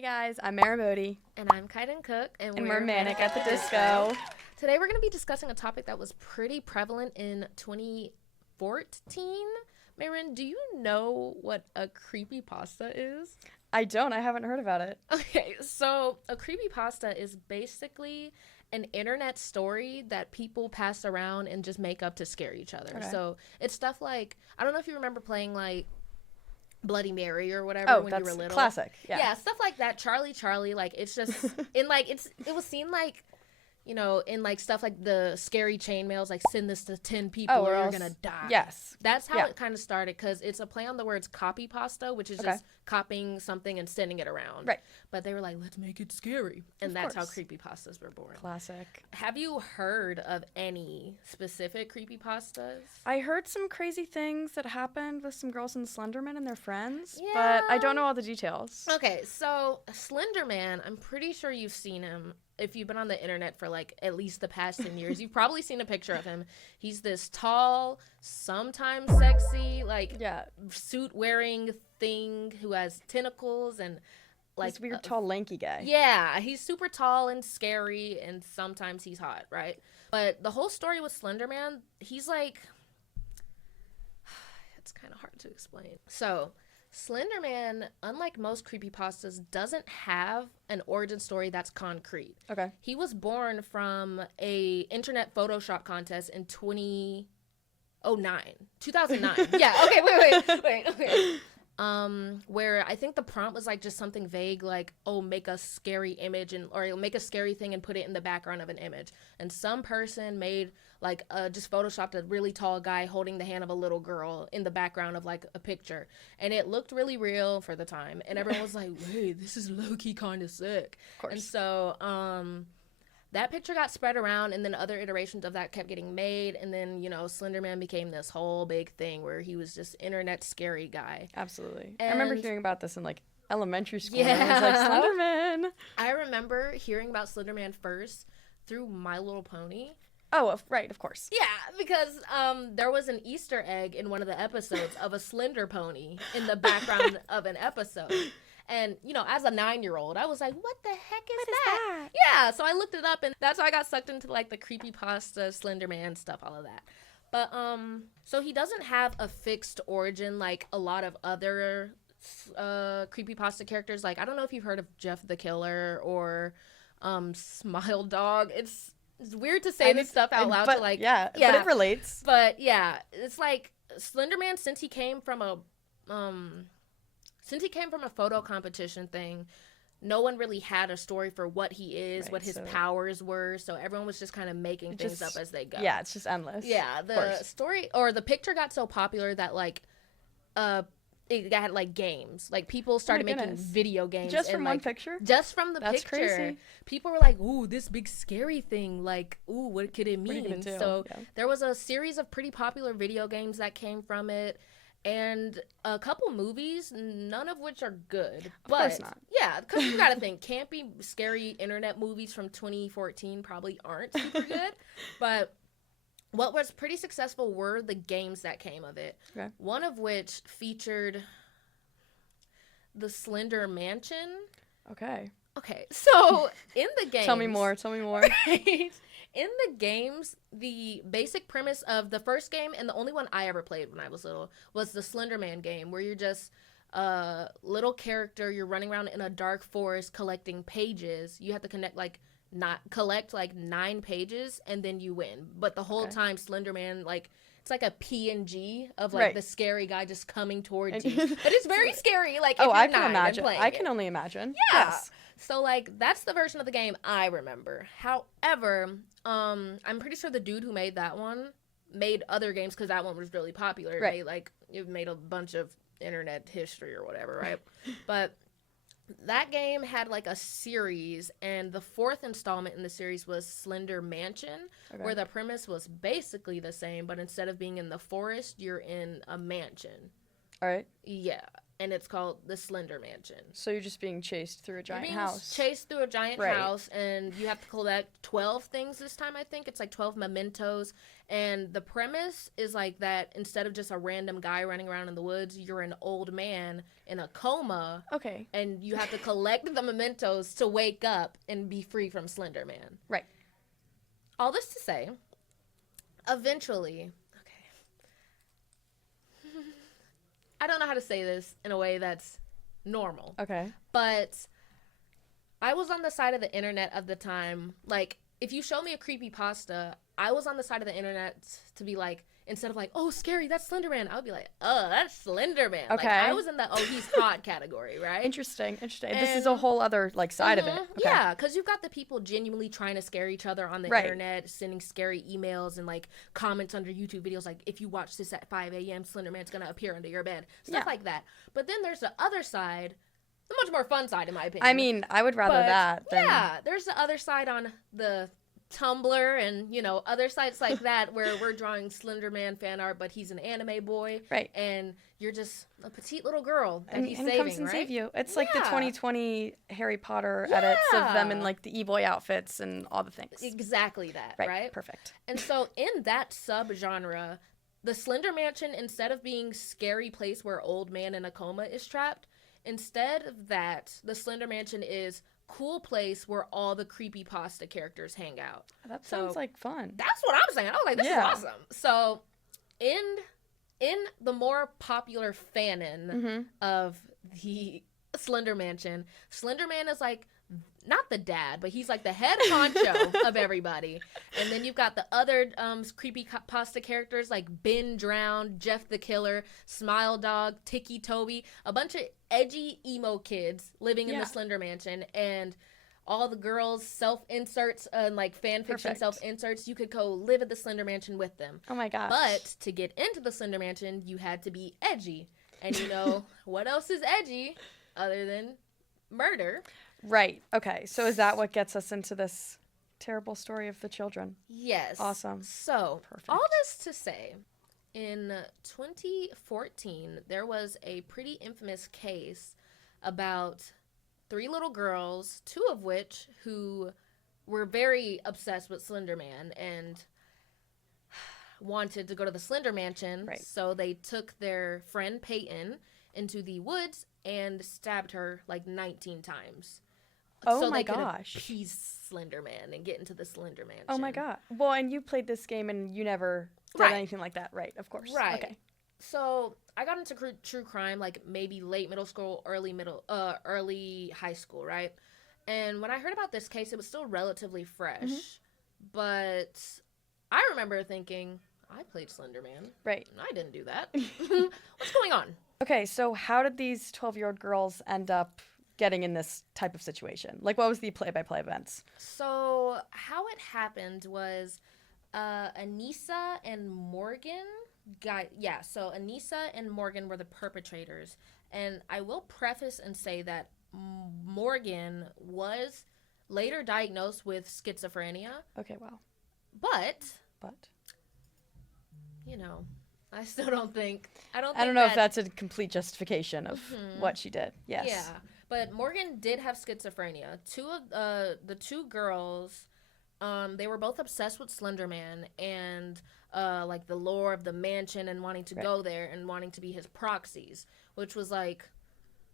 Hey guys, I'm Marimodi. And I'm Kaiden Cook. And we're Manic at the Disco. Today we're going to be discussing a topic that was pretty prevalent in 2014. Maerin, do you know what a creepypasta is? I don't. I haven't heard about it. Okay, so a creepypasta is basically an internet story that people pass around and just make up to scare each other. Okay. So it's stuff like, I don't know if you remember playing like Bloody Mary or whatever when you were little. Classic. Yeah, stuff like that. Charlie, like it's just in like it was seen like, you know, in like stuff like the scary chainmails, like send this to 10 people or you're gonna die. Yes. That's how it kind of started, because it's a play on the words copy pasta, which is just copying something and sending it around. Right. But they were like, let's make it scary. And that's how creepypastas were born. Classic. Have you heard of any specific creepypastas? I heard some crazy things that happened with some girls in Slenderman and their friends, yeah. but I don't know all the details. Okay, so Slenderman, I'm pretty sure you've seen him. If you've been on the internet for like at least the past 10 years, you've probably seen a picture of him. He's this tall, sometimes sexy, like suit wearing thing who has tentacles and like this weird tall lanky guy. Yeah, he's super tall and scary, and sometimes he's hot, right? But the whole story with Slenderman, he's like, it's kind of hard to explain. So Slenderman, unlike most creepypastas, doesn't have an origin story that's concrete. Okay. He was born from a internet Photoshop contest in 2009. Yeah, okay, wait. Where I think the prompt was like just something vague, like, oh, make a scary image or make a scary thing and put it in the background of an image. And some person made like just photoshopped a really tall guy holding the hand of a little girl in the background of like a picture, and it looked really real for the time, and everyone was like, wait, this is low-key kind of sick. Of course. And so that picture got spread around, and then other iterations of that kept getting made, and then, you know, Slenderman became this whole big thing where he was just internet scary guy. Absolutely. And I remember hearing about this in like elementary school. Yeah. I was like, Slenderman. I remember hearing about Slenderman first through My Little Pony. Oh, right, of course. Yeah, because there was an Easter egg in one of the episodes of a slender pony in the background of an episode. And, you know, as a 9-year-old, I was like, what the heck is that? Yeah, so I looked it up, and that's how I got sucked into, like, the creepypasta, Slenderman stuff, all of that. But, so he doesn't have a fixed origin like a lot of other creepypasta characters. Like, I don't know if you've heard of Jeff the Killer or Smile Dog. It's weird to say this stuff out loud, but, but it relates. But yeah, it's like Slenderman, since he came from a photo competition thing, no one really had a story for what he is, what his powers were. So everyone was just kind of making things up as they go. Yeah, it's just endless. Yeah, the story or the picture got so popular that like it got like games. Like people started making video games just from one picture. Just from the That's picture. Crazy. People were like, "Ooh, this big scary thing! Like, ooh, what could it mean?" So there was a series of pretty popular video games that came from it, and a couple movies, none of which are good. Of course not. Yeah, because you got to think, campy, scary internet movies from 2014 probably aren't super good, but what was pretty successful were the games that came of it. Okay. One of which featured the Slender Mansion. Okay, so in the games... Tell me more. Right? In the games, the basic premise of the first game, and the only one I ever played when I was little, was the Slenderman game, where you're just a little character, you're running around in a dark forest collecting pages. You have to collect 9 pages, and then you win. But the whole time, Slenderman, like, it's like a PNG of like the scary guy just coming towards you. But it's very scary. Like, if you're I can imagine. I can only imagine. Yeah. Yes. So like that's the version of the game I remember. However, I'm pretty sure the dude who made that one made other games, because that one was really popular. Right. It made a bunch of internet history or whatever, right? But that game had like a series, and the 4th installment in the series was Slender Mansion, where the premise was basically the same, but instead of being in the forest, you're in a mansion. All right. Yeah. and it's called the Slender Mansion. So you're just being chased through a giant You're being house. chased through a giant Right. house, and you have to collect 12 things this time, I think. It's like 12 mementos. And the premise is like that instead of just a random guy running around in the woods, you're an old man in a coma. Okay. And you have to collect the mementos to wake up and be free from Slender Man. Right. All this to say, eventually, I don't know how to say this in a way that's normal. Okay. But I was on the side of the internet of the time. Like, if you show me a creepypasta, I was on the side of the internet to be like, instead of like, oh, scary, that's Slenderman, I would be like, oh, that's Slenderman. Okay. Like, I was in the, oh, he's hot category, right? Interesting. This And- is a whole other, like, side of it. Okay. Yeah, because you've got the people genuinely trying to scare each other on the Right. internet, sending scary emails and, like, comments under YouTube videos like, if you watch this at 5 a.m., Slenderman's going to appear under your bed. Stuff Yeah. like that. But then there's the other side, the much more fun side, in my opinion. I mean, I would rather But, that than... yeah, there's the other side on the Tumblr and, you know, other sites like that where we're drawing Slenderman fan art, but he's an anime boy. Right. And you're just a petite little girl that And, he's and saving, comes and right? save you. It's like the Yeah. 2020 Harry Potter edits of them in, Yeah. like, the e-boy outfits and all the things. Exactly that, right? Perfect. And so in that subgenre, the Slender Mansion, instead of being scary place where old man in a coma is trapped, instead of that, the Slender Mansion is cool place where all the creepypasta characters hang out. That So- sounds like fun. That's what I'm saying. I was like, this Yeah. is awesome. So in the more popular fanon Mm-hmm. of the Slender Mansion, Slender Man is like not the dad, but he's like the head honcho of everybody. And then you've got the other creepy pasta characters like Ben Drowned, Jeff the Killer, Smile Dog, Tiki Toby, a bunch of edgy emo kids living in Yeah. the Slender Mansion, and all the girls self-inserts and like fan fiction Perfect. self-inserts. You could go live at the Slender Mansion with them. Oh my gosh. But to get into the Slender Mansion, you had to be edgy. And you know, what else is edgy other than murder? Right. Okay. So is that what gets us into this terrible story of the children? Yes. Awesome. So, Perfect. all this to say, in 2014, there was a pretty infamous case about 3 little girls, 2 of which who were very obsessed with Slender Man and wanted to go to the Slender Mansion. Right. So they took their friend Peyton into the woods and stabbed her like 19 times. Oh so my they could gosh. appease Slender Man and get into the Slender Mansion. Oh my god. Well, and you played this game and you never did Right. anything like that, right? Of course. Right. Okay. So I got into true crime like maybe late middle school, early high school, right? And when I heard about this case, it was still relatively fresh. Mm-hmm. But I remember thinking, I played Slender Man. Right. I didn't do that. What's going on? Okay. So how did these 12-year-old girls end up getting in this type of situation? Like, what was the play-by-play events? So how it happened was Anissa and Morgan so Anissa and Morgan were the perpetrators. And I will preface and say that Morgan was later diagnosed with schizophrenia, Okay. Wow. but But you know, I still don't think I don't know if that's a complete justification of what she did. Yes. Yeah, but Morgan did have schizophrenia. 2 of the 2 girls, they were both obsessed with Slender Man and like the lore of the mansion and wanting to Right. go there and wanting to be his proxies, which was like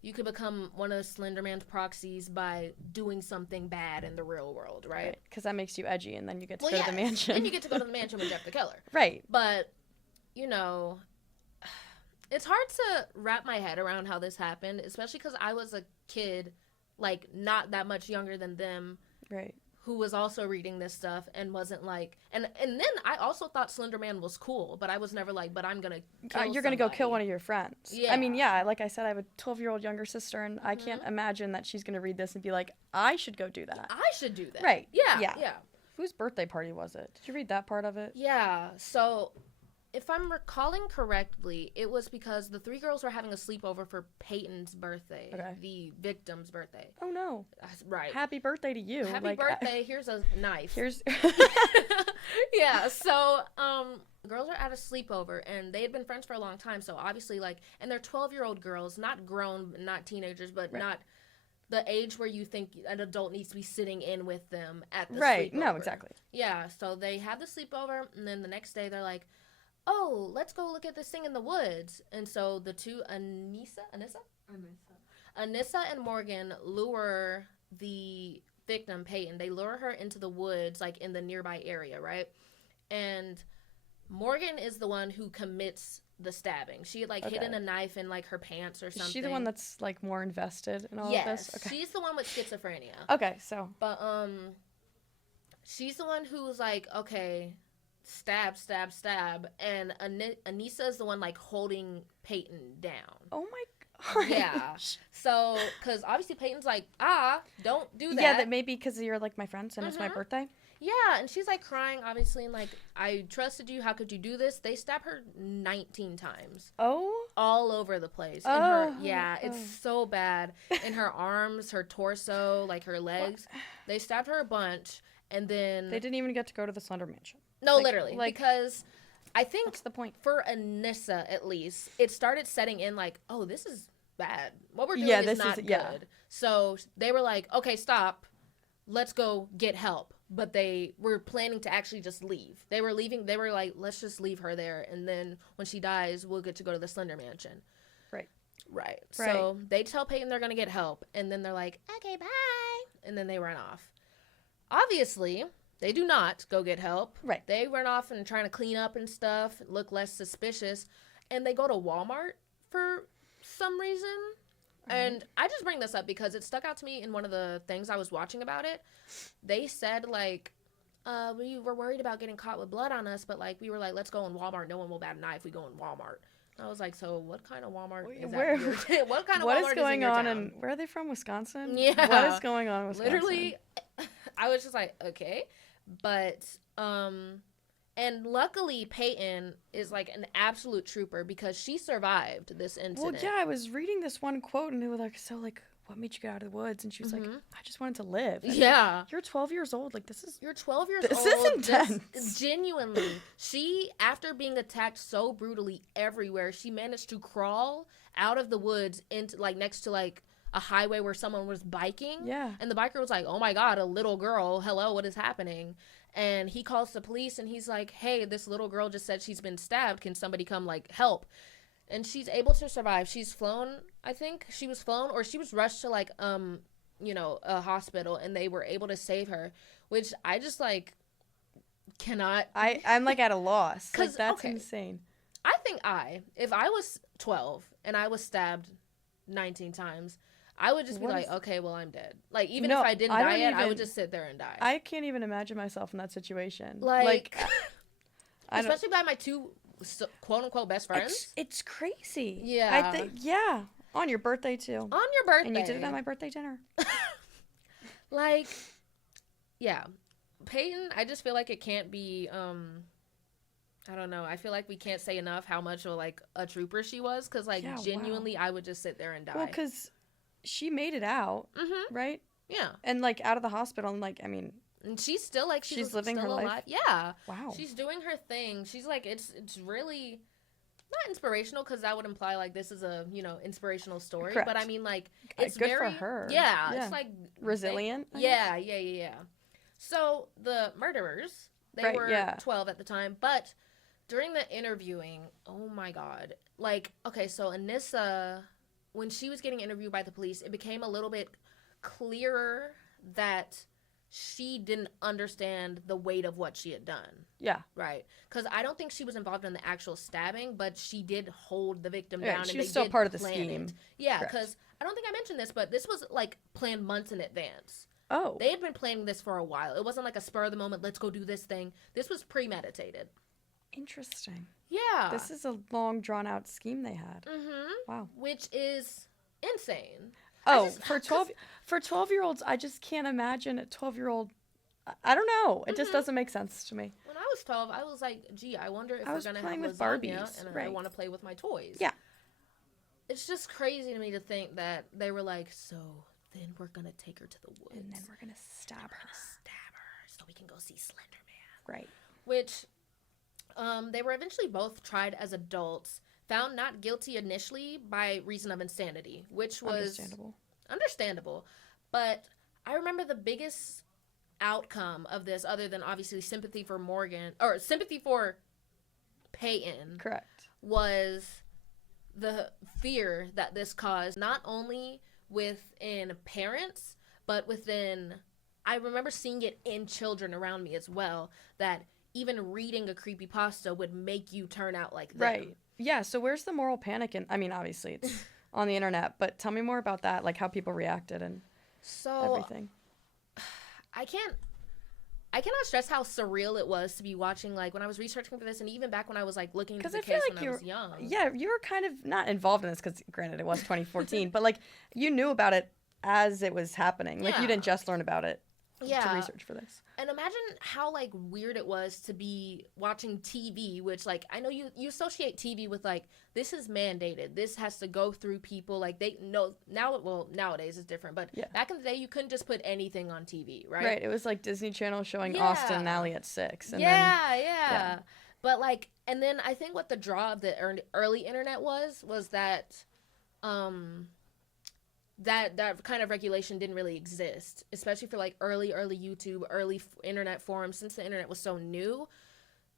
you could become one of Slender Man's proxies by doing something bad in the real world, right? Because that makes you edgy, and then you get to Well, go to the yes, mansion. and you get to go to the mansion with Jeff the Killer. Right. But, you know, it's hard to wrap my head around how this happened, especially because I was a kid, like, not that much younger than them, Right. who was also reading this stuff and wasn't like... And then I also thought Slender Man was cool, but I was never like, but I'm going to kill You're gonna go kill somebody. one of your friends. Yeah. I mean, yeah. Like I said, I have a 12-year-old younger sister, and I can't imagine that she's gonna read this and be like, "I should go do that." I should do that. Right. Yeah. Yeah. Yeah. Whose birthday party was it? Did you read that part of it? Yeah, so if I'm recalling correctly, it was because the 3 girls were having a sleepover for Peyton's birthday, Okay. the victim's birthday. Oh no! Right. Happy birthday to you! Happy Like, birthday. Here's a knife. Here's Yeah, so girls are at a sleepover and they had been friends for a long time, so obviously like, and they're 12-year-old girls, not grown, not teenagers, but Right. not the age where you think an adult needs to be sitting in with them at the Right. sleepover. No, exactly. Yeah, so they have the sleepover and then the next day they're like, oh, let's go look at this thing in the woods. And so the two, Anissa and Morgan lure the victim, Peyton. They lure her into the woods, like in the nearby area, right? And Morgan is the one who commits the stabbing. She had like hidden a knife in like her pants or something. Is she the one that's like more invested in all yes, of this? Okay. she's the one with schizophrenia. Okay, so. But she's the one who's like, okay, stab, stab, stab, and Anissa is the one like holding Peyton down. Oh my god. Yeah. So, because obviously Peyton's like, don't do that. Yeah, that maybe because you're like my friends and it's my birthday. Yeah, and she's like crying, obviously, and like, I trusted you. How could you do this? They stab her 19 times. Oh. All over the place. In her, yeah, it's so bad. In her arms, her torso, like her legs. What? They stabbed her a bunch, and then they didn't even get to go to the Slender Mansion. No, literally, because I think what's the point? For Anissa, at least, it started setting in like, oh, this is bad. What we're doing is not good. Yeah. So they were like, okay, stop. Let's go get help. But they were planning to actually just leave. They were leaving. They were like, let's just leave her there. And then when she dies, we'll get to go to the Slender Mansion. Right. So they tell Peyton they're going to get help. And then they're like, okay, bye. And then they run off. Obviously, they do not go get help. Right. They run off and trying to clean up and stuff, look less suspicious. And they go to Walmart for some reason. And I just bring this up because it stuck out to me in one of the things I was watching about it. They said, like, we were worried about getting caught with blood on us, but, like, we were like, let's go in Walmart. No one will bat an eye if we go in Walmart. And I was like, so what kind of Walmart is that? What kind of what Walmart is going is in your on? town? And where are they from? Wisconsin? Yeah. What is going on in Wisconsin? Literally, I was just like, okay. But, and luckily, Peyton is, like, an absolute trooper because she survived this incident. Well, yeah, I was reading this one quote, and they were like, so, like, what made you get out of the woods? And she was like, I just wanted to live. And yeah. You're 12 years old. Like, this is... You're 12 years this old. This is intense. Just, genuinely. She, after being attacked so brutally everywhere, she managed to crawl out of the woods into, like, next to, like, a highway where someone was biking. Yeah. And the biker was like, oh, my God, a little girl. Hello, what is happening? And he calls the police, and he's like, hey, this little girl just said she's been stabbed. Can somebody come, like, help? And she's able to survive. She's flown, I think. She was flown, or she was rushed to, like, you know, a hospital, and they were able to save her, which I just, like, cannot. I'm, like, at a loss. Because that's okay, insane. I think if I was 12 and I was stabbed 19 times, I would just be like, okay, well, I'm dead. Like, even if I didn't die yet, I would just sit there and die. I can't even imagine myself in that situation. Like especially by my two quote-unquote best friends. It's crazy. Yeah. I think, yeah. On your birthday, too. On your birthday. And you did it at my birthday dinner. Like, yeah. Peyton, I just feel like it can't be, I don't know. I feel like we can't say enough how much of, like, a trooper she was. Because, like, genuinely, I would just sit there and die. Well, because she made it out, right? Yeah. And, like, out of the hospital, and, like, I mean... And she's still, like, she's living her life? Yeah. Wow. She's doing her thing. She's, like, it's really... Not inspirational, because that would imply, like, this is a, you know, inspirational story. Correct. But, I mean, like, it's good very... for her. Yeah. It's, like... Resilient? Yeah. So, the murderers, they were 12 at the time, but during the interviewing, oh, my God. Like, okay, so Anissa, when she was getting interviewed by the police, it became a little bit clearer that she didn't understand the weight of what she had done. Yeah. Right. Because I don't think she was involved in the actual stabbing, but she did hold the victim down. She and was they still did part of the plan scheme. it. Yeah, because I don't think I mentioned this, but this was, like, planned months in advance. Oh. They had been planning this for a while. It wasn't like a spur of the moment, let's go do this thing. This was premeditated. Interesting. Yeah. This is a long, drawn-out scheme they had. Mm-hmm. Wow. Which is insane. Oh, for 12-year-olds, I just can't imagine a 12-year-old. I don't know. It just doesn't make sense to me. When I was 12, I was like, gee, I wonder if we're going to have with lasagna Barbies, and I want to play with my toys. Yeah. It's just crazy to me to think that they were like, so then we're going to take her to the woods. And then we're going to stab her. So we can go see Slenderman. Right. which they were eventually both tried as adults, found not guilty initially by reason of insanity, which was understandable. But I remember the biggest outcome of this, other than obviously sympathy for Morgan, or sympathy for Peyton, Correct. was the fear that this caused, not only within parents, but within, I remember seeing it in children around me as well, that even reading a creepypasta would make you turn out like them. Right. Yeah, so where's the moral panic? And I mean, obviously it's on the internet, but tell me more about that, like how people reacted and everything. I cannot stress how surreal it was to be watching, like, when I was researching for this, and even back when I was, like, looking into the case when I was young. Yeah, you were kind of not involved in this, because granted, it was 2014, but, like, you knew about it as it was happening. Like, you didn't just learn about it to research for this. And imagine how, like, weird it was to be watching TV, which, like, I know you associate TV with, like, this is mandated. This has to go through people. Like, they know now. Well, nowadays it's different, but back in the day, you couldn't just put anything on TV, right? Right. It was like Disney Channel showing Austin and Ally at 6. And then, But, like, and then I think what the draw of the early internet was that, that kind of regulation didn't really exist, especially for, like, early YouTube, early internet forums. Since the internet was so new,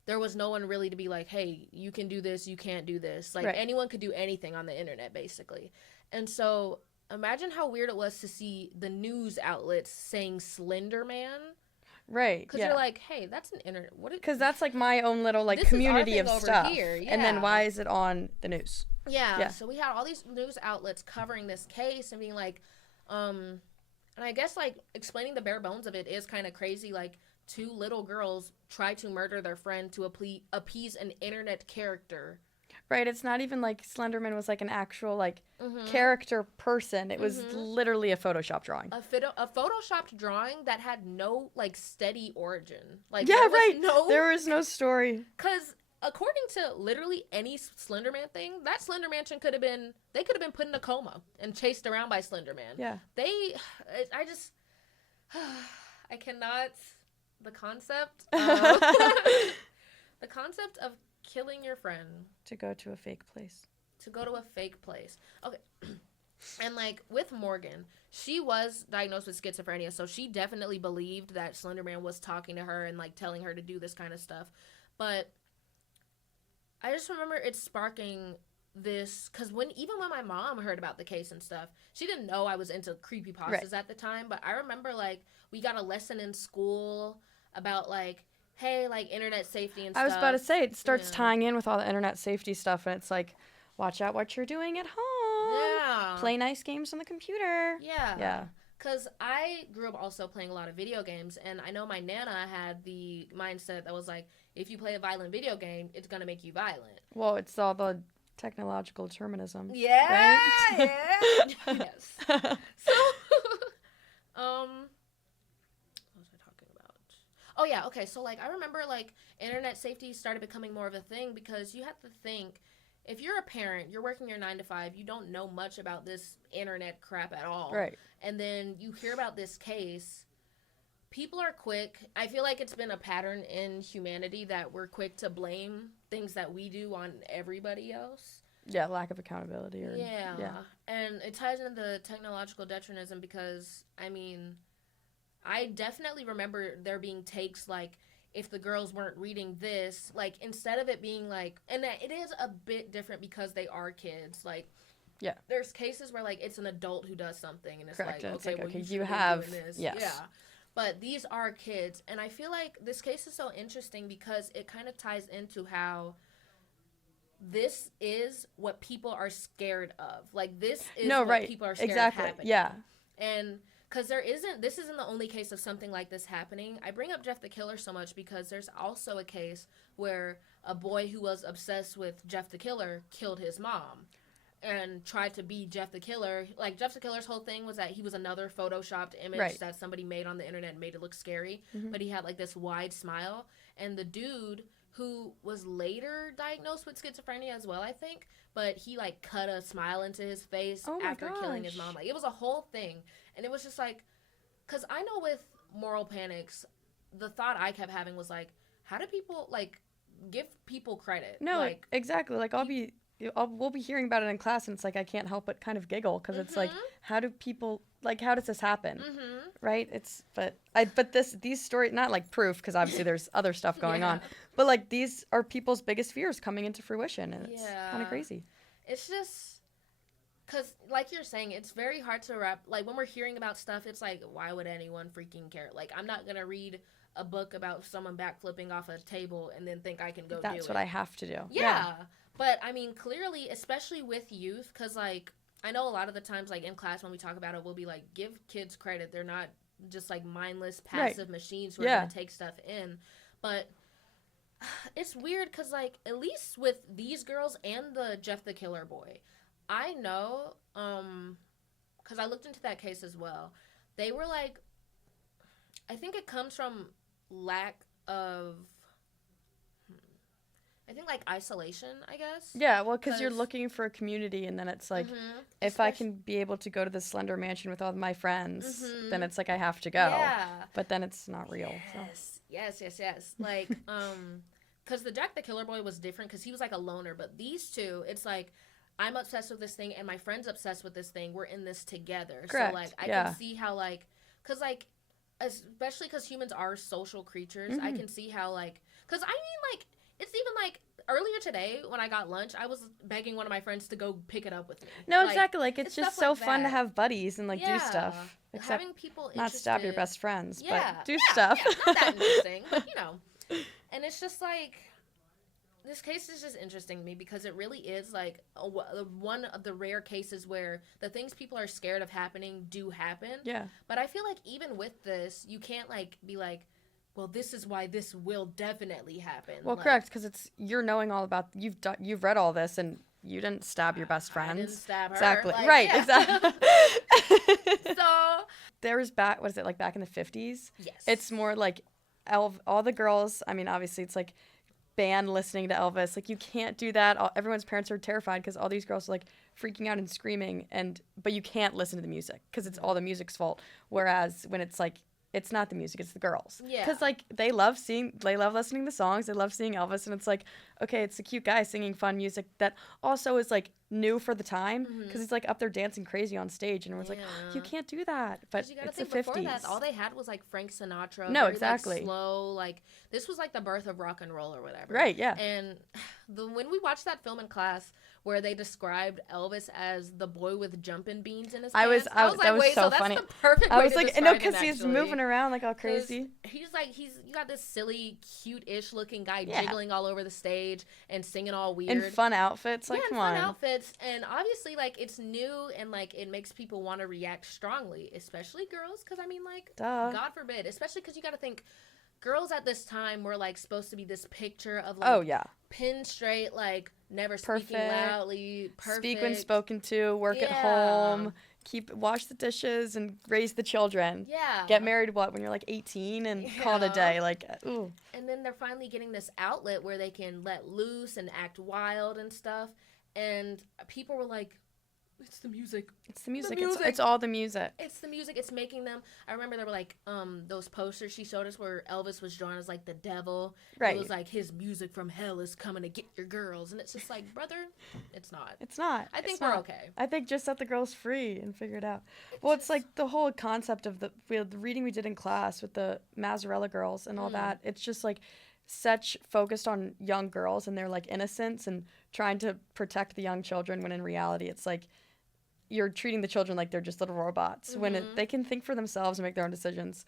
there was no one really to be like, hey, you can do this, you can't do this. Like, anyone could do anything on the internet, basically. And so imagine how weird it was to see the news outlets saying Slenderman. Right. Because you're like, hey, that's an internet. Because that's like my own little like community of stuff. Here. And then why is it on the news? Yeah. So we had all these news outlets covering this case and being like, and I guess like explaining the bare bones of it is kind of crazy. Like, 2 little girls try to murder their friend to appease an internet character. Right. It's not even like Slenderman was like an actual like character person. It was literally a Photoshop drawing. A Photoshopped drawing that had no like steady origin. Like there was no story. Because according to literally any Slenderman thing, that Slender Mansion could have been put in a coma and chased around by Slenderman. Yeah. I cannot. The concept of killing your friend to go to a fake place. Okay. And like with Morgan, she was diagnosed with schizophrenia, so she definitely believed that Slenderman was talking to her and like telling her to do this kind of stuff. But I just remember it sparking this, because when my mom heard about the case and stuff, she didn't know I was into creepypastas at the time, but I remember like we got a lesson in school about like, hey, like internet safety and stuff. I was about to say, it starts tying in with all the internet safety stuff, and it's like, watch out what you're doing at home. Yeah. Play nice games on the computer. Yeah. Yeah. Because I grew up also playing a lot of video games, and I know my Nana had the mindset that was like, if you play a violent video game, it's going to make you violent. Well, it's all the technological determinism. Yeah. Right? Yeah. Yes. So, oh, yeah, okay, so, like, I remember, like, internet safety started becoming more of a thing because you have to think, if you're a parent, you're working your 9 to 5, you don't know much about this internet crap at all. Right. And then you hear about this case, people are quick. I feel like it's been a pattern in humanity that we're quick to blame things that we do on everybody else. Yeah, lack of accountability. Yeah. And it ties into the technological determinism because, I mean, I definitely remember there being takes like, if the girls weren't reading this, like, instead of it being like, and it is a bit different because they are kids, like, yeah, there's cases where, like, it's an adult who does something, and it's correct. like, okay, well, you have doing this. Yes. Yeah. But these are kids, and I feel like this case is so interesting because it kind of ties into how this is what people are scared of. Like, this is what people are scared of happening. Yeah. And because this isn't the only case of something like this happening. I bring up Jeff the Killer so much because there's also a case where a boy who was obsessed with Jeff the Killer killed his mom and tried to be Jeff the Killer. Like, Jeff the Killer's whole thing was that he was another photoshopped image that somebody made on the internet and made it look scary. Mm-hmm. But he had, like, this wide smile. And the dude, who was later diagnosed with schizophrenia as well, I think, but he, like, cut a smile into his face after killing his mom. Like, it was a whole thing. And it was just like, because I know with moral panics, the thought I kept having was like, how do people like give people credit? No, like exactly. Like we'll be hearing about it in class, and it's like I can't help but kind of giggle because it's like, how do people like how does this happen, right? It's but these stories, not like proof because obviously there's other stuff going on, but like these are people's biggest fears coming into fruition, and it's kind of crazy. It's just because, like you're saying, it's very hard to wrap. Like when we're hearing about stuff, it's like, why would anyone freaking care? Like I'm not gonna read a book about someone backflipping off a table and then think I can go do it. That's what I have to do. Yeah. But, I mean, clearly, especially with youth, because, like, I know a lot of the times, like, in class when we talk about it, we'll be like, give kids credit. They're not just, like, mindless, passive machines who are going to take stuff in. But it's weird because, like, at least with these girls and the Jeff the Killer boy, I know, because I looked into that case as well. They were, like, I think it comes from lack of... I think, like, isolation, I guess. Yeah, well, because you're looking for a community, and then it's like, if I can be able to go to the Slender Mansion with all my friends, then it's like I have to go. Yeah. But then it's not real. Yes. Like, because the Jack the Killer boy was different because he was, like, a loner. But these two, it's like, I'm obsessed with this thing, and my friend's obsessed with this thing. We're in this together. Correct. So, like, I can see how, like, because, like, especially because humans are social creatures, I can see how, like, because, I mean, like, it's even like earlier today when I got lunch, I was begging one of my friends to go pick it up with me. No, like, exactly. Like it's just so fun to have buddies and like do stuff. Except having people not stab your best friends, but do stuff. Yeah, not that interesting, but you know. And it's just like this case is just interesting to me because it really is like one of the rare cases where the things people are scared of happening do happen. Yeah. But I feel like even with this, you can't like be like, well, this is why this will definitely happen. Well, like, correct, because it's you're knowing all about you've read all this and you didn't stab your best friends. I didn't stab her. Exactly. Like, right. Exactly. So there was back in the 50s? Yes. It's more like all the girls. I mean, obviously, it's like banned listening to Elvis. Like you can't do that. Everyone's parents are terrified because all these girls are like freaking out and screaming, but you can't listen to the music because it's all the music's fault. Whereas when it's like it's not the music, it's the girls. Yeah. Because, like, they love listening to songs, they love seeing Elvis, and it's like, okay, it's a cute guy singing fun music that also is, like, new for the time, because he's, like, up there dancing crazy on stage, and everyone's like, oh, you can't do that. But it's the 50s. Before that, all they had was, like, Frank Sinatra. No, very, exactly. Like, slow, like, this was, like, the birth of rock and roll or whatever. Right, yeah. And when we watched that film in class, where they described Elvis as the boy with jumping beans in his pants. I was like, that was wait, so funny. That's the perfect way to describe him, because he's moving around like all crazy. He's like, you got this silly, cute-ish looking guy jiggling all over the stage and singing all weird. In fun outfits, like, come on. fun outfits. And obviously, like, it's new and, like, it makes people want to react strongly, especially girls, because, I mean, like, God forbid. Especially because you got to think, girls at this time were, like, supposed to be this picture of, like, pin straight, like, never speaking loudly, perfect. Speak when spoken to, work at home, wash the dishes, and raise the children. Yeah. Get married, when you're, like, 18, and call it a day. Like, ooh. And then they're finally getting this outlet where they can let loose and act wild and stuff. And people were like, it's the music. It's the music. It's all the music. It's the music. It's making them. I remember there were like those posters she showed us where Elvis was drawn as like the devil. Right. It was like his music from hell is coming to get your girls, and it's just like, brother, it's not. It's not. I think we're okay. I think just set the girls free and figure it out. It's like the whole concept of the reading we did in class with the Mazzarella girls and all that. It's just like such focused on young girls and their like innocence and trying to protect the young children when in reality it's like you're treating the children like they're just little robots when they can think for themselves and make their own decisions.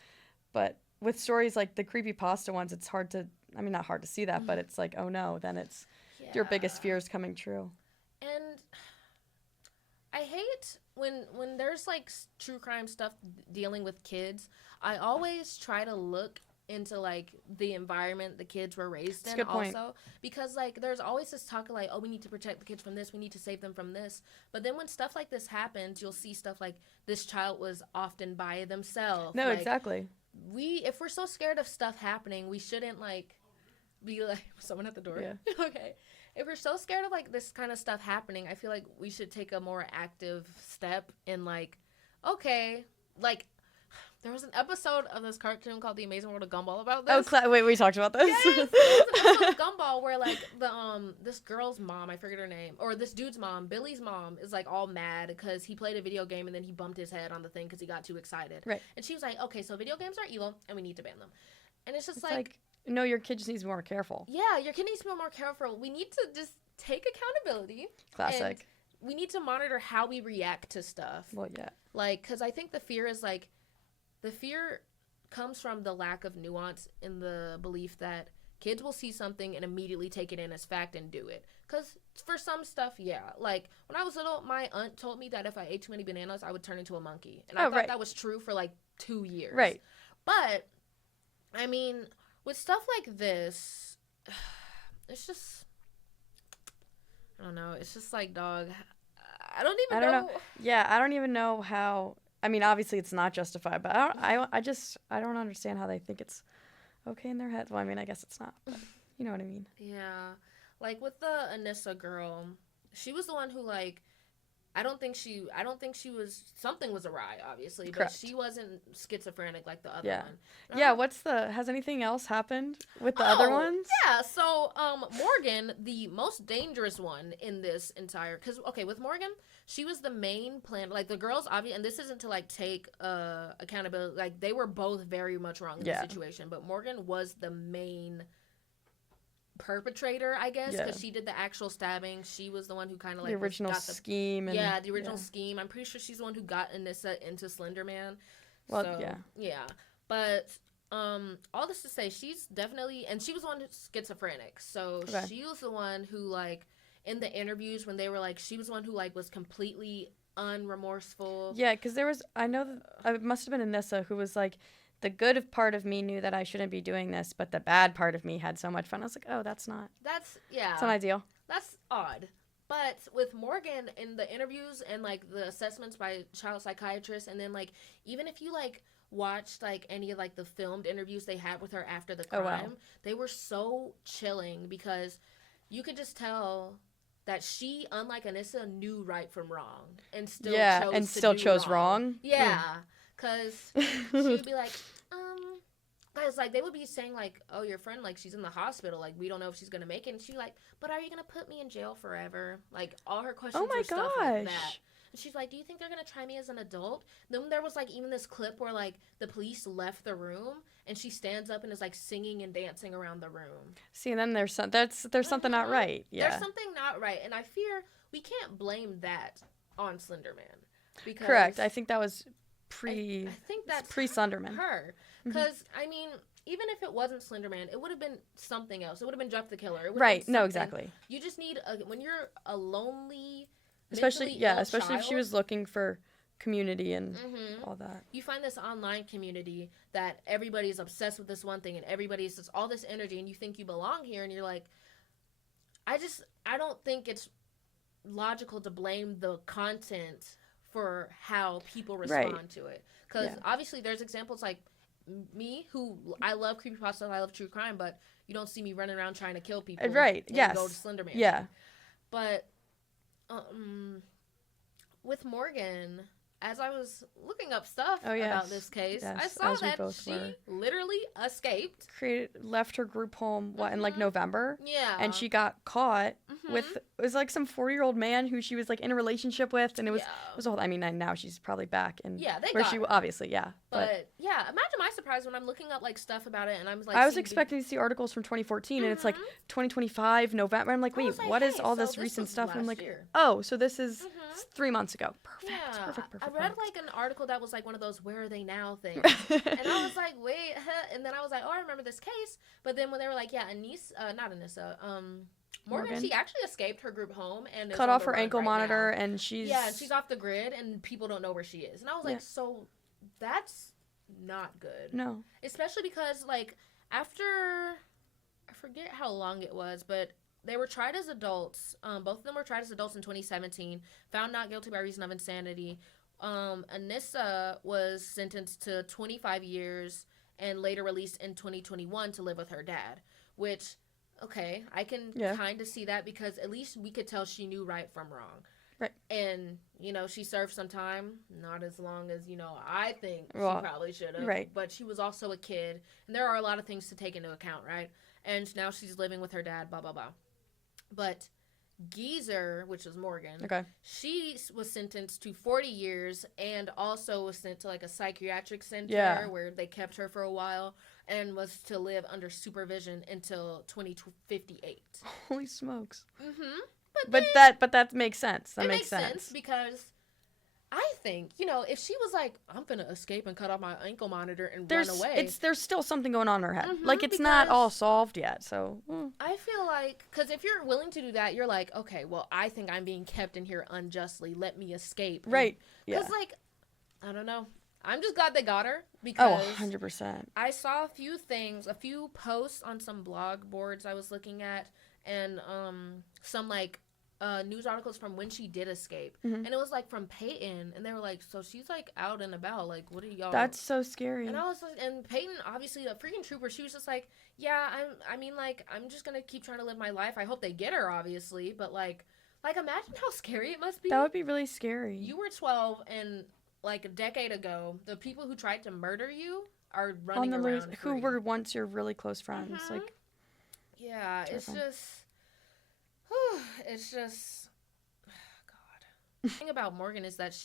But with stories like the creepypasta ones, it's not hard to see that, but it's like, oh no, then it's your biggest fears coming true. And I hate when there's like true crime stuff dealing with kids, I always try to look into like the environment the kids were raised in also, because like there's always this talk of like, oh, we need to protect the kids from this, we need to save them from this, but then when stuff like this happens, you'll see stuff like this child was often by themselves. No, like, exactly. If we're so scared of stuff happening, we shouldn't like be like someone at the door. Yeah. Okay. If we're so scared of like this kind of stuff happening, I feel like we should take a more active step in like, okay, like There was an episode of this cartoon called The Amazing World of Gumball about this. Oh, wait, we talked about this. Yes, there was an episode of Gumball where like the this girl's mom, I forget her name, or this dude's mom, Billy's mom, is like all mad because he played a video game and then he bumped his head on the thing because he got too excited. Right. And she was like, okay, so video games are evil and we need to ban them. And it's just It's like, no, your kid just needs to be more careful. yeah, your kid needs to be more careful. We need to just take accountability. Classic. And we need to monitor how we react to stuff. Well, yeah. Like, because I think the fear is like, the fear comes from the lack of nuance in the belief that kids will see something and immediately take it in as fact and do it. Because for some stuff, yeah. Like, when I was little, my aunt told me that if I ate too many bananas, I would turn into a monkey. And I thought that was true for, like, 2 years. Right. But, I mean, with stuff like this, it's just, I don't know. It's just like, dog, I don't even know. Yeah, I don't even know how. I mean, obviously it's not justified, but I don't understand how they think it's okay in their heads. Well, I mean, I guess it's not, but you know what I mean. Yeah. Like with the Anissa girl, she was the one who like I don't think she was something was awry, obviously, Correct. But she wasn't schizophrenic like the other one. Yeah, has anything else happened with the other ones? Yeah, so Morgan, the most dangerous one in this entire cuz okay, with Morgan, she was the main plan, like the girls obviously, and this isn't to like take accountability, like they were both very much wrong in the situation, but Morgan was the main perpetrator, I guess, because she did the actual stabbing. She was the one who kind of like the original scheme. The original scheme. I'm pretty sure she's the one who got Anissa into Slenderman. Well, so, yeah. But all this to say, she's definitely, and she was the one who's schizophrenic. So she was the one who like in the interviews when they were like, she was the one who like was completely unremorseful. Yeah, because I know that it must have been Anissa who was like, the good part of me knew that I shouldn't be doing this, but the bad part of me had so much fun. I was like, oh, that's not ideal. That's odd. But with Morgan in the interviews and like the assessments by child psychiatrists, and then like even if you like watched like any of like the filmed interviews they had with her after the crime, they were so chilling because you could just tell that she, unlike Anissa, knew right from wrong and still chose wrong. Yeah. Because she would be like, guys, like, they would be saying, like, oh, your friend, like, she's in the hospital. Like, we don't know if she's going to make it. And she's like, but are you going to put me in jail forever? Like, all her questions were stuff like that. And she's like, do you think they're going to try me as an adult? Then there was, like, even this clip where, like, the police left the room. And she stands up and is, like, singing and dancing around the room. See, and then there's something not right. Yeah. There's something not right. And I fear we can't blame that on Slenderman. Because correct. I think that was I think that's pre-Slenderman. Her. Because, I mean, even if it wasn't Slenderman, it would have been something else. It would have been Jeff the Killer. Right. No, exactly. You just need, when you're a lonely, especially if she was looking for community and all that. You find this online community that everybody's obsessed with this one thing and everybody's just all this energy and you think you belong here and you're like, I don't think it's logical to blame the content for how people respond to it. Because obviously there's examples like me, who I love creepypasta, I love true crime, but you don't see me running around trying to kill people. Right, and go to Slenderman. Yeah. But with Morgan, as I was looking up stuff about this case, I saw that she literally escaped. Left her group home, in like November? Yeah. And she got caught with, it was like some 40-year-old man who she was like in a relationship with, and it was a whole, I mean, now she's probably back. And where she, obviously, But yeah, imagine my surprise when I'm looking up like stuff about it, and I'm like, I was expecting to see articles from 2014, and it's like 2025, November. I'm like, wait, what is all this recent stuff? And I'm like, oh, so this is 3 months ago. Perfect. Yeah. Perfect. I read like an article that was like one of those "Where are they now" things, and I was like, wait, and then I was like, oh, I remember this case. But then when they were like, yeah, Morgan, she actually escaped her group home and cut off her ankle monitor, and she's off the grid, and people don't know where she is. And I was like, so that's not good. No, especially because like after I forget how long it was, but they were tried as adults. Both of them were tried as adults in 2017, found not guilty by reason of insanity. Anissa was sentenced to 25 years and later released in 2021 to live with her dad, which, okay, I can kind of see that because at least we could tell she knew right from wrong. Right. And, you know, she served some time, not as long as, you know, I think she Well, probably should have. right. But she was also a kid, and there are a lot of things to take into account, right? And now she's living with her dad, blah, blah, blah. But Geezer, which was Morgan, Okay. she was sentenced to 40 years and also was sent to like a psychiatric center where they kept her for a while and was to live under supervision until 2058. Holy smokes. Mm-hmm. But that makes sense. That makes sense because I think, you know, if she was like, I'm gonna escape and cut off my ankle monitor and run away, there's still something going on in her head. Mm-hmm, like it's not all solved yet. So I feel like, because if you're willing to do that, you're like, okay, well, I think I'm being kept in here unjustly. Let me escape. Right. Because like, I don't know. I'm just glad they got her because 100%. I saw a few posts on some blog boards I was looking at, and some like news articles from when she did escape, and it was like from Peyton, and they were like, so she's like out and about, like, what are y'all? That's so scary. And I was like, and Peyton, obviously a freaking trooper, she was just like, yeah, I'm just gonna keep trying to live my life. I hope they get her, obviously, but like imagine how scary it must be. That would be really scary. You were 12, and like a decade ago, the people who tried to murder you are running around who were once your really close friends. Like, yeah, terrifying. it's just, God. The thing about Morgan is that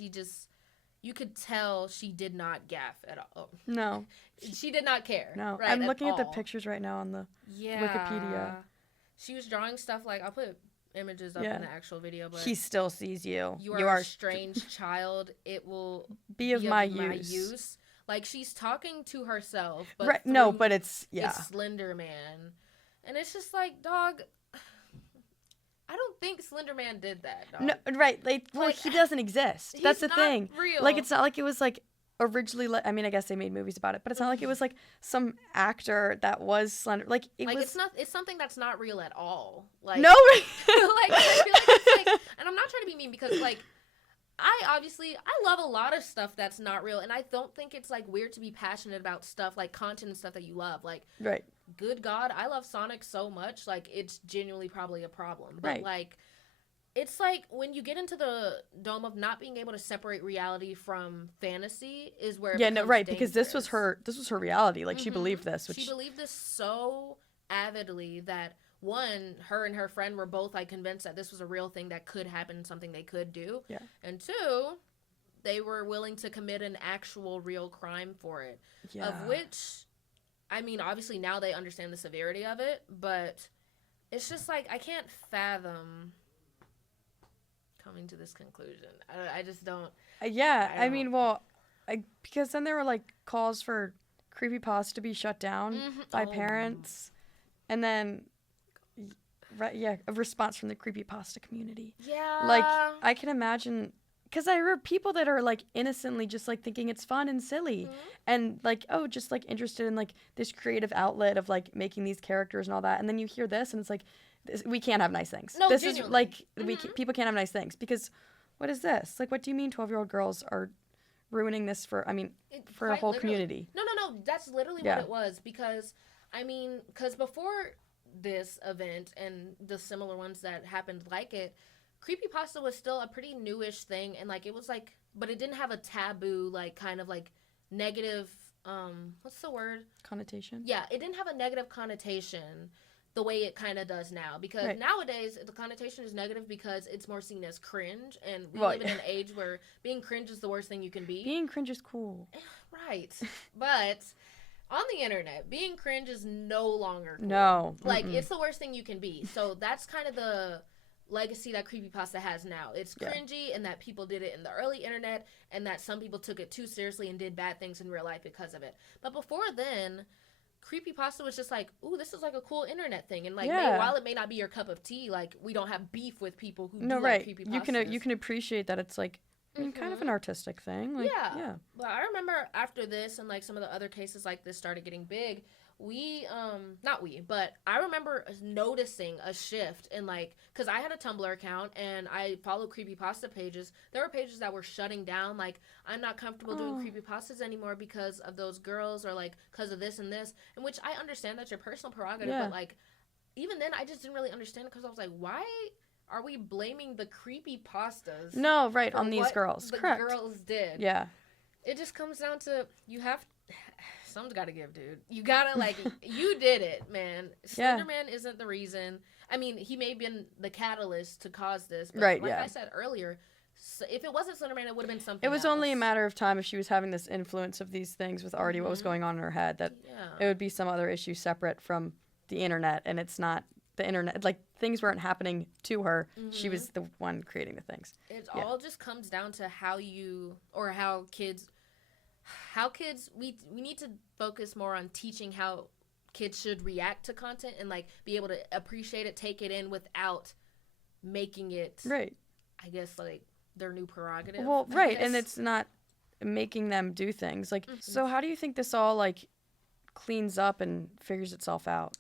you could tell she did not gaff at all. No. She did not care. No. Right, I'm looking at the all. Pictures right now on the Wikipedia. She was drawing stuff like, I'll put images up in the actual video, but he still sees you. You are a strange child. It will be of my use. Like, she's talking to herself, but right. No, but it's Slenderman, and it's just like, dog, I don't think Slenderman did that, dog. No, right. Like he doesn't exist. That's the thing. Real. Like, it's not like it was like originally. I mean, I guess they made movies about it, but it's not like it was like some actor that was Slender. Like it was. It's not. It's something that's not real at all. Like no. like I feel like it's like, and I'm not trying to be mean because like, I love a lot of stuff that's not real, and I don't think it's like weird to be passionate about stuff like content and stuff that you love. Like, right. Good God, I love Sonic so much. Like, it's genuinely probably a problem. But like, it's like when you get into the dome of not being able to separate reality from fantasy is where it becomes dangerous. Because this was her reality. Like, she believed this. She believed this so avidly that one, her and her friend were both like convinced that this was a real thing that could happen, something they could do. Yeah. And two, they were willing to commit an actual real crime for it. Yeah. Of which, I mean, obviously now they understand the severity of it, but it's just like, I can't fathom coming to this conclusion. I just don't. I mean, well, because then there were like calls for creepypasta to be shut down by parents, and then a response from the creepypasta community. Yeah, like I can imagine, because I heard people that are like innocently just like thinking it's fun and silly, and like just like interested in like this creative outlet of like making these characters and all that, and then you hear this and it's like, we can't have nice things. No, this genuinely. is like people can't have nice things because what is this? Like, what do you mean 12-year-old girls are ruining this for a whole community? No, that's literally what it was, because before this event and the similar ones that happened like it, creepypasta was still a pretty newish thing, and like it was like, but it didn't have a taboo like kind of like negative what's the word? Connotation? Yeah, it didn't have a negative connotation the way it kind of does now, because nowadays the connotation is negative because it's more seen as cringe, and we live in an age where being cringe is the worst thing you can be. Being cringe is cool. Right. But on the internet, being cringe is no longer cool. No. Like, it's the worst thing you can be. So that's kind of the legacy that creepypasta has now. It's cringy, and that people did it in the early internet, and that some people took it too seriously and did bad things in real life because of it. But before then, creepypasta was just like, ooh, this is like a cool internet thing, and like, while it may not be your cup of tea, like, we don't have beef with people who do like creepypastas. You can appreciate that it's like, I mean, kind of an artistic thing. Like, yeah. But I remember after this and like some of the other cases like this started getting big, but I remember noticing a shift in like, because I had a Tumblr account and I followed creepypasta pages. There were pages that were shutting down, like, I'm not comfortable doing creepypastas anymore because of those girls, or like because of this and this, in which I understand that's your personal prerogative, but like even then I just didn't really understand it, because I was like, why are we blaming the creepy pastas? No, right, on these girls. The Correct. girls did. Yeah. It just comes down to something's got to give, dude. You gotta you did it, man. Slenderman isn't the reason. I mean, he may have been the catalyst to cause this, but right, like I said earlier, so if it wasn't Slenderman, it would have been something. It was else. only a matter of time if she was having this influence of these things with already what was going on in her head that it would be some other issue separate from the internet, and it's not the internet. Like, things weren't happening to her. She was the one creating the things. It all just comes down to how kids we need to focus more on teaching how kids should react to content and like be able to appreciate it, take it in without making it I guess like their new prerogative. Well, right, and it's not making them do things. Like, so how do you think this all like cleans up and figures itself out?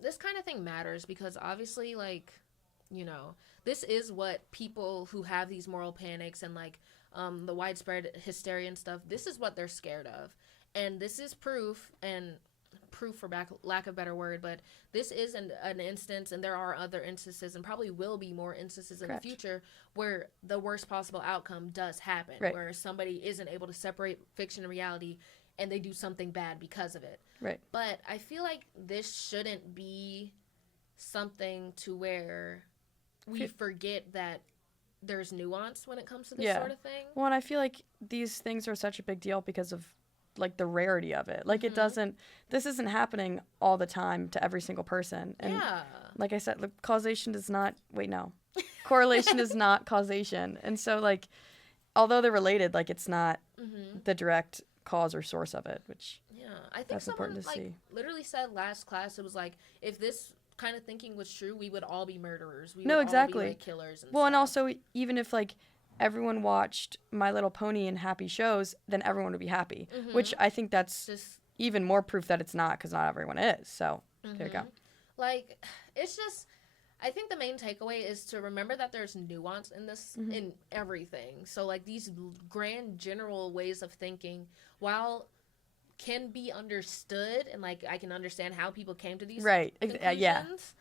This kind of thing matters because obviously, like, you know, this is what people who have these moral panics and like the widespread hysteria and stuff, this is what they're scared of. And this is proof for lack of a better word, but this is an instance, and there are other instances and probably will be more instances in the future where the worst possible outcome does happen, where somebody isn't able to separate fiction and reality and they do something bad because of it. Right. But I feel like this shouldn't be something to where we forget that there's nuance when it comes to this sort of thing. Well, and I feel like these things are such a big deal because of like the rarity of it. Like this isn't happening all the time to every single person. And like I said, causation does not, correlation is not causation. And so like, although they're related, like it's not the direct cause or source of it, which I think someone like literally said last class, it was like, if this kind of thinking was true, we would all be murderers. We would all be like killers and stuff. And also even if like everyone watched My Little Pony and happy shows, then everyone would be happy, which I think that's just even more proof that it's not, because not everyone is. So there you go. Like, it's just, I think the main takeaway is to remember that there's nuance in this, in everything. So like these grand general ways of thinking, while can be understood and like I can understand how people came to these conclusions,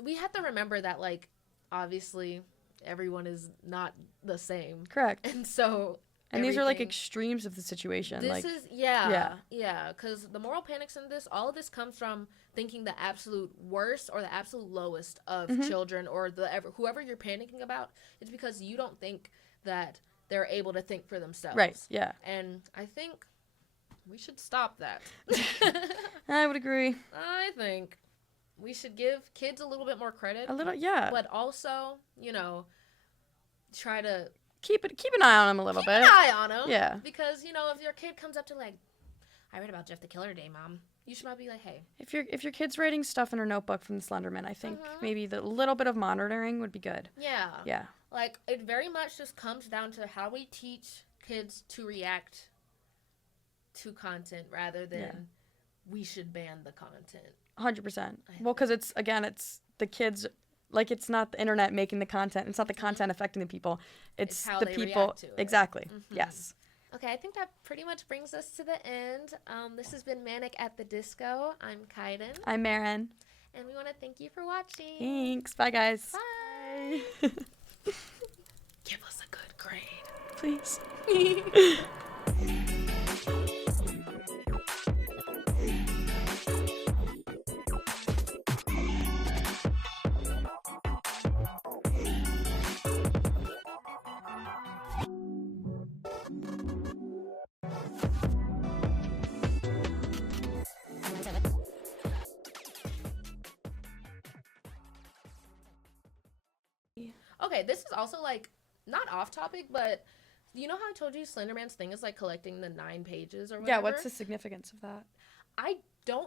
we have to remember that like obviously everyone is not the same. Correct. And so these are like extremes of the situation. This is because the moral panics in this, all of this comes from thinking the absolute worst or the absolute lowest of children, or whoever you're panicking about. It's because you don't think that they're able to think for themselves. Right. Yeah. And I think we should stop that. I would agree. I think we should give kids a little bit more credit. A little, yeah. But also, you know, try to keep an eye on them a little bit. Keep an eye on them. Yeah. Because, you know, if your kid comes up to like, I read about Jeff the Killer today, Mom, you should probably be like, hey. If your kid's writing stuff in her notebook from the Slenderman, I think maybe the little bit of monitoring would be good. Yeah. Yeah. Like, it very much just comes down to how we teach kids to react to content rather than we should ban the content. 100%. Well, because it's the kids, like, it's not the internet making the content. It's not the content affecting the people. It's how the they people. React to it. Exactly. Yes. Okay, I think that pretty much brings us to the end. This has been Manic at the Disco. I'm Kaiden. I'm Maerin. And we want to thank you for watching. Thanks. Bye, guys. Bye. Give us a good grade. Please. Okay, this is also like not off topic, but you know how I told you Slenderman's thing is like collecting the 9 pages or whatever? Yeah, what's the significance of that?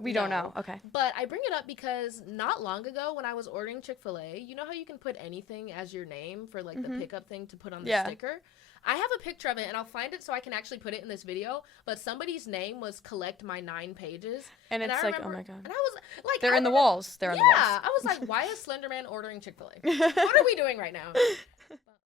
We don't know. Okay. But I bring it up because not long ago when I was ordering Chick-fil-A, you know how you can put anything as your name for like the pickup thing to put on the sticker? I have a picture of it and I'll find it so I can actually put it in this video, but somebody's name was collect my 9 pages. And it's like, oh my God. And I was like, they're in the walls. They're in the walls. Yeah, I was like, why is Slenderman ordering Chick-fil-A? What are we doing right now?